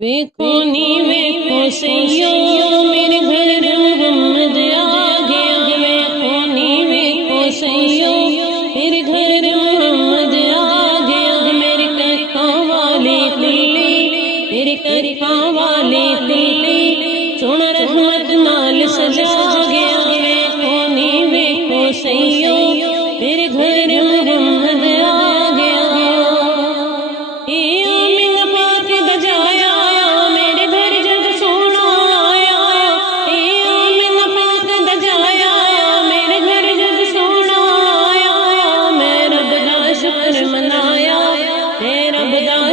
ویکھو نی ویکھو سیو میرے گھر محمد آ گیا، ویکھو نی ویکھو سیو میرے گھر محمد آ گیا، میرے ککھاں والی کلی، میرے ککھاں والی کلی سونا رحمت نال سجا گیا، ویکھو نی ویکھو سیو میرے گھر محمد آ گیا۔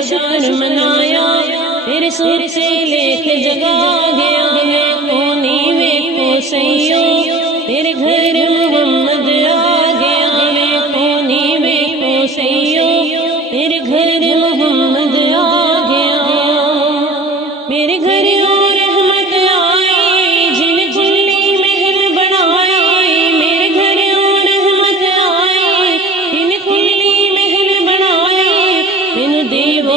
شکر منایا پھر سر سے لے کے جگا گیا، ویکھو نی ویکھو سیو میرے گھر محمد آ گیا، ویکھو نی ویکھو سیو میرے گھر محمد آ گیا۔ میرے گھر اور رحمت آئی جن کھلی محل بنائی، میرے گھر اور رحمت آئی جن کھلی محل بنائی، ان دیو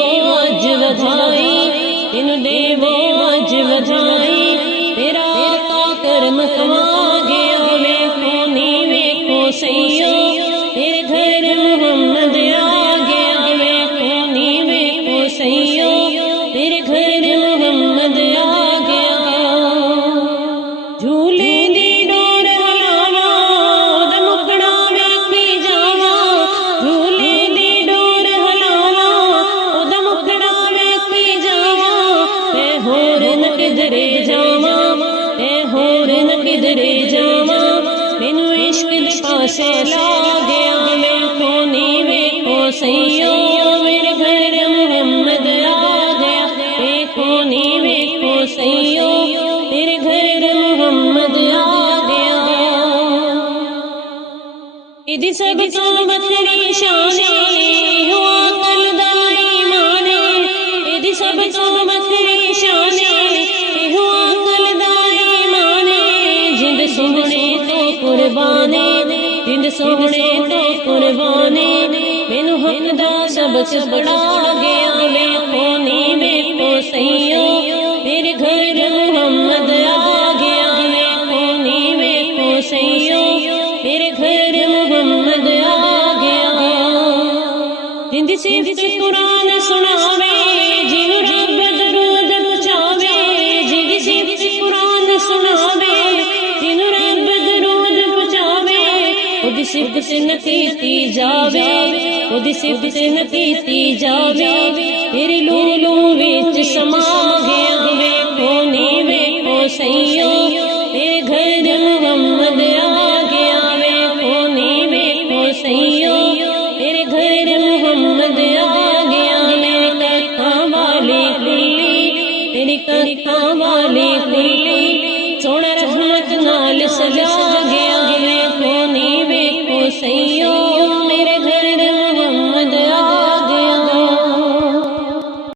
ان دیو اج بدھائی تیرا آقا کرم کما گیا، ویکھو نی ویکھو سیو میرے گھر محمد آ گیا، ویکھو نی ویکھو سیو میرے گھر محمد آ گیا۔ جھولے دی ڈور ہلاواں دا مکھڑا ویکھی جاواں، جھولے دی ڈور ہلاواں دا مکھڑا ویکھی جاواں، اے ہور نہ کدھرے جاواں، اے ہور نہ کدھرے جاواں، مینوں عشق دے پاسے لا گیا، ویکھو نی ویکھو سیو میرے گھر محمد آ گیا، ویکھو نی ویکھو سیو میرے گھر محمد آ گیا۔ ایدی سب تو بکھری شان ہو عقل دا ایمان، ایدی سب تو بکھری شان ہو عقل دا ایمان، جند سوہنے تو قربانے، جند سوہنے تو قربانے، مینوں حق دا سبق پڑھا گیا، ویکھو نی ویکھو سیو میرے گھر محمد آ گیا، ویکھو نی ویکھو سیو میرے گھر محمد آ گیا۔ جند صفت قرآن سناوے جنوں رب درود پہنچاوے، جند صفت قرآن سناوے جنوں رب درود پہنچاوے، اودی صفت نہ کیتی جاوے، اودی صفت نہ کیتی جاوے، میری لولو وچ سما گیا، ویکھو نی ویکھو سیو میرے گھر محمد آ گیا، ویکھو نی ویکھو سیو میرے گھر محمد آ گیا، میرے ککھاں والی کلی، میری ککھاں والی کلی